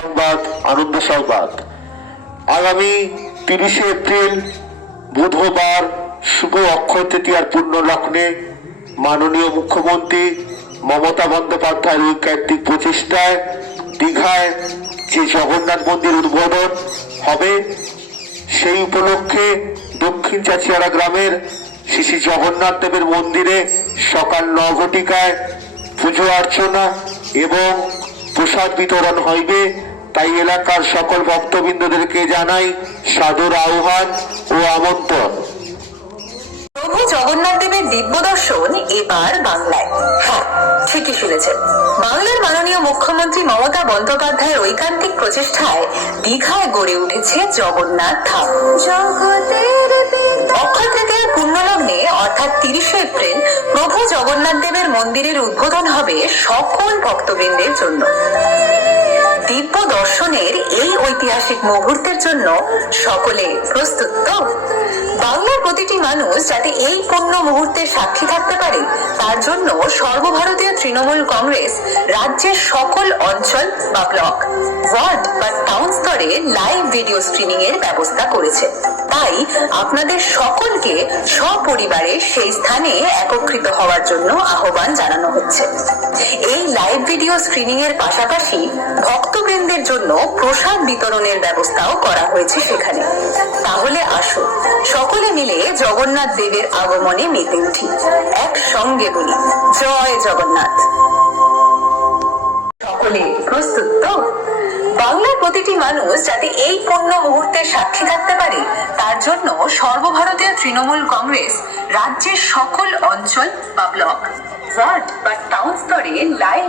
সংবাদ আনন্দ সংবাদ। আগামী 30শে এপ্রিল বুধবার শুভ অক্ষয় তৃতীয়ার পূর্ণ লগ্নে মাননীয় মুখ্যমন্ত্রী মমতা বন্দ্যোপাধ্যায়ের ঐকান্তিক প্রচেষ্টায় দীঘায় যে জগন্নাথ মন্দির উদ্বোধন হবে, সেই উপলক্ষে দক্ষিণ চাচিয়াড়া গ্রামের শ্রী জগন্নাথ দেবের মন্দিরে সকাল 9 ঘটিকায় পুজো অর্চনা এবং প্রসাদ বিতরণ হইবে। তাই এলাকার সকল ভক্তবৃন্দদেরকে জানাই সাদর আহ্বান ও আমন্ত্রণ। প্রভু জগন্নাথ দেবের দিব্য দর্শন এবার বাংলায়। হ্যাঁ, ঠিকই শুনেছেন। বাংলার মাননীয় মুখ্যমন্ত্রী মমতা বন্দ্যোপাধ্যায়ের ঐকান্তিক প্রচেষ্টায় দীঘায় গড়ে উঠেছে জগন্নাথ ধাম। অক্ষয় তৃতীয়ার পুণ্যলগ্নে অর্থাৎ 30শে এপ্রিল প্রভু জগন্নাথ দেবের মন্দিরের উদ্বোধন হবে সকল ভক্তবৃন্দের জন্য। দিব্য দর্শনের এই ঐতিহাসিক মুহূর্তের জন্য সকলে প্রস্তুত তো? বাংলার প্রতিটি মানুষ যাতে এই পূর্ণ মুহূর্তের সাক্ষী থাকতে পারে, তার জন্য সর্বভারতীয় তৃণমূল কংগ্রেস রাজ্যের সকল অঞ্চল বা ব্লক, ওয়ার্ড বা টাউন স্তরে লাইভ ভিডিও স্ক্রিনিং এর ব্যবস্থা করেছে। তাই আপনাদের সকলকে সপরিবারে সেই স্থানে একত্রিত হওয়ার জন্য আহ্বান জানানো হচ্ছে। এই লাইভ ভিডিও স্ক্রিনিং এর পাশাপাশি ভক্তবৃন্দের জন্য প্রসাদ বিতরণের ব্যবস্থাও করা হয়েছে সেখানে। তাহলে আসুন সকলে মিলে জগন্নাথ দেবের আগমনে মেতে উঠি, একসঙ্গে বলি জয় জগন্নাথ। সকলে প্রস্তুত তো? বাংলার প্রতিটি মানুষ যাতে এই পূর্ণ মুহূর্তের সাক্ষী থাকতে পারে, তার জন্য সর্বভারতীয় তৃণমূল কংগ্রেস রাজ্যের সকল অঞ্চল বা ব্লক, ওয়ার্ড বা টাউন স্তরে লাইভ